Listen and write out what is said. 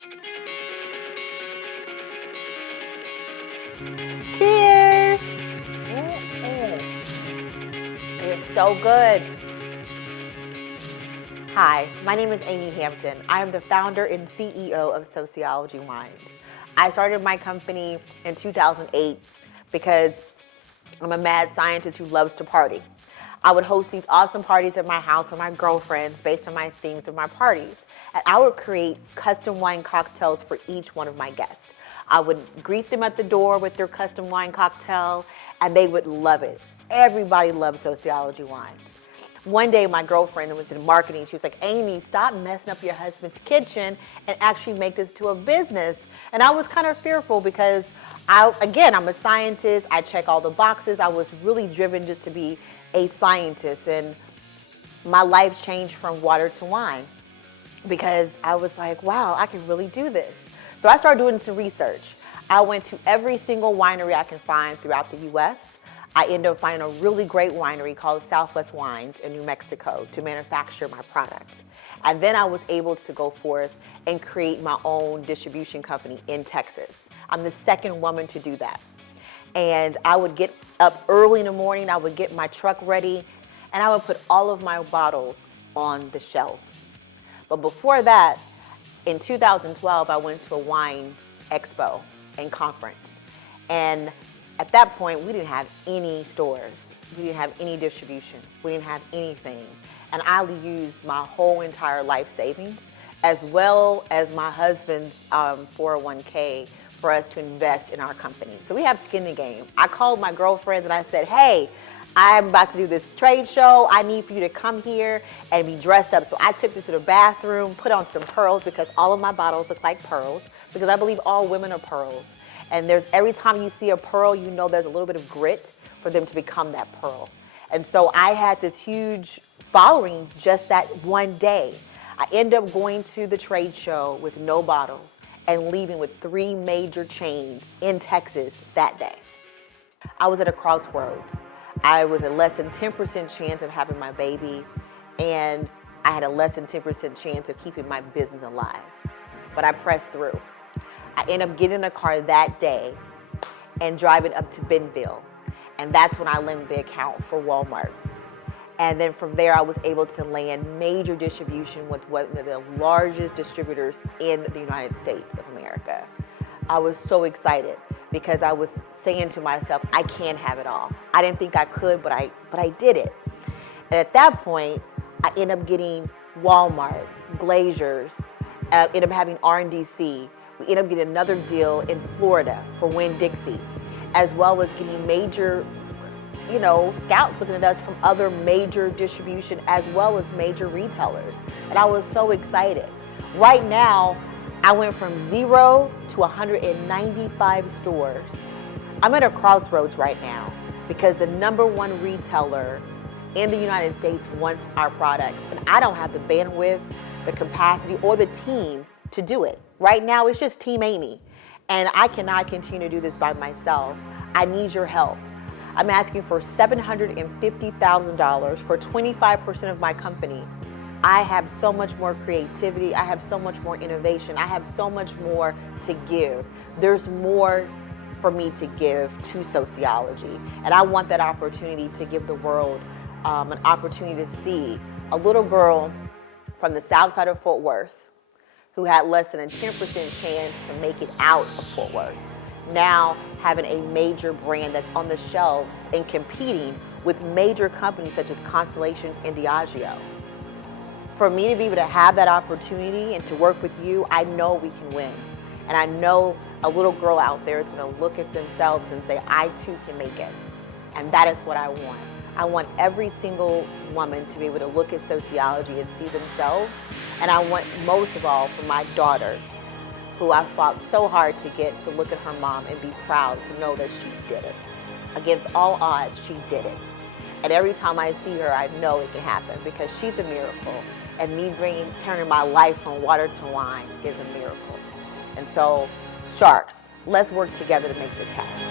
Cheers! It is so good. Hi, my name is Amy Hampton. I am the founder and CEO of Sociologies Wine. I started my company in 2008 because I'm a mad scientist who loves to party. I would host these awesome parties at my house with my girlfriends based on my themes of my parties. And I would create custom wine cocktails for each one of my guests. I would greet them at the door with their custom wine cocktail, and they would love it. Everybody loves Sociologies Wines. One day, my girlfriend was in marketing. She was like, Amy, stop messing up your husband's kitchen and actually make this to a business. And I was kind of fearful because, I'm a scientist. I check all the boxes. I was really driven just to be a scientist. And my life changed from water to wine because I was like, wow, I can really do this. So I started doing some research. I went to every single winery I can find throughout the U.S. I ended up finding a really great winery called Southwest Wines in New Mexico to manufacture my products. And then I was able to go forth and create my own distribution company in Texas. I'm the second woman to do that. And I would get up early in the morning, I would get my truck ready, and I would put all of my bottles on the shelf. But before that, in 2012, I went to a wine expo and conference. And at that point, we didn't have any stores. We didn't have any distribution. We didn't have anything. And I used my whole entire life savings, as well as my husband's 401k, for us to invest in our company. So we have skin in the game. I called my girlfriends and I said, hey, I'm about to do this trade show. I need for you to come here and be dressed up. So I took them to the bathroom, put on some pearls because all of my bottles look like pearls because I believe all women are pearls. And every time you see a pearl, you know there's a little bit of grit for them to become that pearl. And so I had this huge following just that one day. I ended up going to the trade show with no bottles and leaving with 3 major chains in Texas that day. I was at a crossroads. I was a less than 10% chance of having my baby, and I had a less than 10% chance of keeping my business alive. But I pressed through. I ended up getting in a car that day and driving up to Bentonville. And that's when I landed the account for Walmart. And then from there, I was able to land major distribution with one of the largest distributors in the United States of America. I was so excited because I was saying to myself, I can't have it all. I didn't think I could, but I did it. And at that point, I ended up getting Walmart, Glazers, ended up having R&DC. We ended up getting another deal in Florida for Winn-Dixie, as well as getting major, scouts looking at us from other major distribution as well as major retailers. And I was so excited. Right now, I went from 0 to 195 stores. I'm at a crossroads right now because the #1 retailer in the United States wants our products. And I don't have the bandwidth, the capacity, or the team to do it. Right now, it's just Team Amy. And I cannot continue to do this by myself. I need your help. I'm asking for $750,000 for 25% of my company. I have so much more creativity. I have so much more innovation. I have so much more to give. There's more for me to give to sociology. And I want that opportunity to give the world an opportunity to see a little girl from the south side of Fort Worth who had less than a 10% chance to make it out of Fort Worth, now having a major brand that's on the shelves and competing with major companies such as Constellation and Diageo. For me to be able to have that opportunity and to work with you, I know we can win. And I know a little girl out there is going to look at themselves and say, I too can make it. And that is what I want. I want every single woman to be able to look at sociology and see themselves. And I want most of all for my daughter, who I fought so hard to get to look at her mom and be proud to know that she did it. Against all odds, she did it. And every time I see her, I know it can happen because she's a miracle. And me turning my life from water to wine is a miracle. And so, Sharks, let's work together to make this happen.